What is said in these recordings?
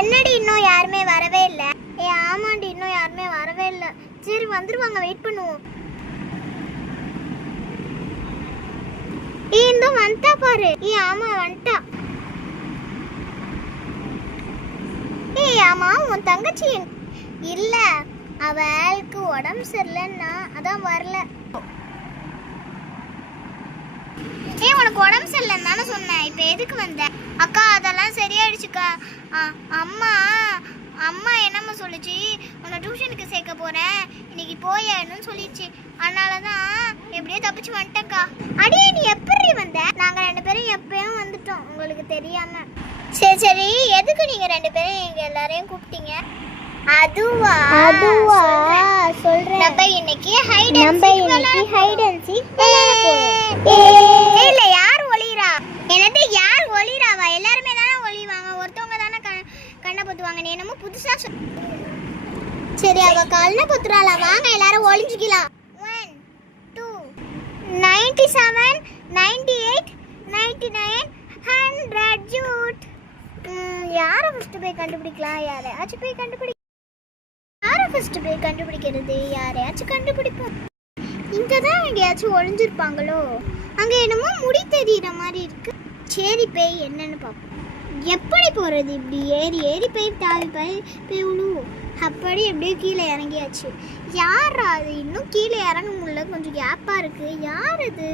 என்னடி இன்னும் யாருமே வரவே இல்லை? ஆமாண்டி, இன்னும் யாருமே வரவே இல்லை. சரி வந்துருவாங்க, வெயிட் பண்ணுவோம். இந்த வந்துட்டா பாரு. ஆமா வந்துட்டா. ஆமா உன் தங்கச்சி இல்ல, அவளுக்கு உடம்பு சரியில்லைன்னா அதான் வரல. உனக்கு உடம்பு சரியில்லைன்னு தானே சொன்னேன், இப்ப எதுக்கு வந்த? அக்கா அதெல்லாம் சரியாயிடுச்சுக்கா. அம்மா அம்மா என்னம்மா சொல்லுச்சு, உன்னை டியூஷனுக்கு சேர்க்க போறேன் இன்னைக்கு போயன்னு சொல்லிடுச்சு. அதனாலதான் எப்படியோ தப்பிச்சு வந்துட்டேன்க்கா. அடியே நீ எப்படி வந்த? நாங்க 2 பேரும் எப்பயும் வந்துட்டோம் உங்களுக்கு தெரியாம. சரி சரி, எதுக்கு நீங்க 2 பேரும் எங்க எல்லாரையும் கூப்பிட்டீங்க? அதுவா சொல்றேன். நம்ம இன்னைக்கு ஹைட் அண்ட் சீக் விளையாட போறோம். இல்ல யார் ஒளிரா? என்னது யார் ஒளிராவா? எல்லாரும் தானே ஒளிவாங்க, ஒருத்தவங்க தானே கண்ணை பொத்துவாங்க. நீ என்னமோ புதுசா சரி அவ கண்ணை பொத்துறாளா? வாங்க எல்லாரும் ஒளிஞ்சுக்கலாம். 1 2 97 98 99 100 ஜூட். யாரை ஃபர்ஸ்ட் போய் கண்டுபிடிக்கலாம்? யாரையாச்சும் போய் கண்டுபிடி. யாரை ஃபர்ஸ்ட் போய் கண்டுபிடிக்கிறது? யாரையாச்சும் கண்டுபிடிப்போம். இங்க தான் எங்கேயாச்சும் ஒளிஞ்சிருப்பாங்களோ? அங்க என்னமோ முடி தெரியுற மாதிரி இருக்கு. சரி போய் என்னன்னு பார்ப்போம். எப்படி போறது? இப்படி ஏறி ஏறி போய் தாவி போய் விழுவோம். அப்படி எப்படியோ கீழே இறங்கியாச்சு. யாரா அது? இன்னும் கீழே இறங்க முடியல, கொஞ்சம் கேப்பா இருக்கு. யார் அது?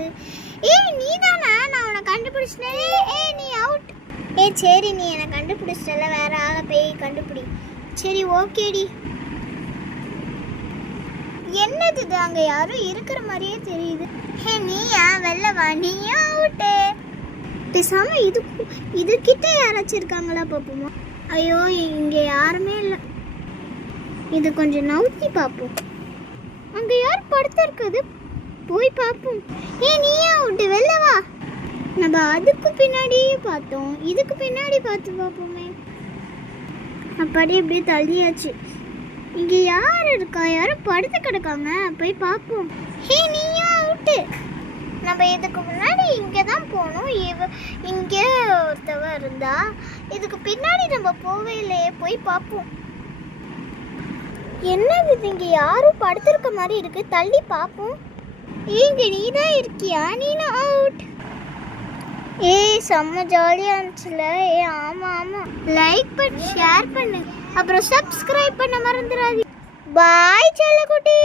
நீ தானே? நான் உன்னை கண்டுபிடிச்சிட்டேன். நீ அவுட். சரி நீ என்னை கண்டுபிடிச்சிட்டல, வேற ஆளை போய் கண்டுபிடி. சரி ஓகேடி. என்னது இது? அங்க யாரும் இருக்கிற மாதிரியே தெரியுது. நீயா வெளில வா, நீயா அவுட்டு. பேசாம இது கிட்ட யாராச்சும் இருக்காங்களா பாப்போமா? ஐயோ இங்க யாருமே இல்லை. இது கொஞ்சம் நவுத்தி பார்ப்போம். அங்க யார் படுத்து இருக்குது? போய் பார்ப்போம். நீயா அவுட்டு, வெளில வா. நம்ம அதுக்கு பின்னாடியே பார்த்தோம், இதுக்கு பின்னாடி பார்த்து பார்ப்போமே. அப்படி அப்படியே தள்ளியாச்சு. இங்க யார் இருக்கா? யாரும் படுத்து கிடக்காங்க, போய் பார்ப்போம். நீயா அவுட்டு. நம்ம இதுக்கு முன்னாடி இங்கே தான் போனோம். இங்கே ஒருத்தவ இருந்தா, இதுக்கு பின்னாடி நம்ம போவே இல்லையே, போய் பார்ப்போம். என்னது இது? இங்கே யாரும் படுத்திருக்க மாதிரி இருக்கு, தள்ளி பார்ப்போம். இங்க நீ தான் இருக்கியா? நீனா அவுட். செம்ம ஜாலியா இருந்துச்சுல. ஆமா ஆமா, லைக் பண்ணு, ஷேர் பண்ணு, அப்புறம் சப்ஸ்கிரைப் பண்ண மறந்துடாதீங்க. பாய் செல்லக்குட்டி.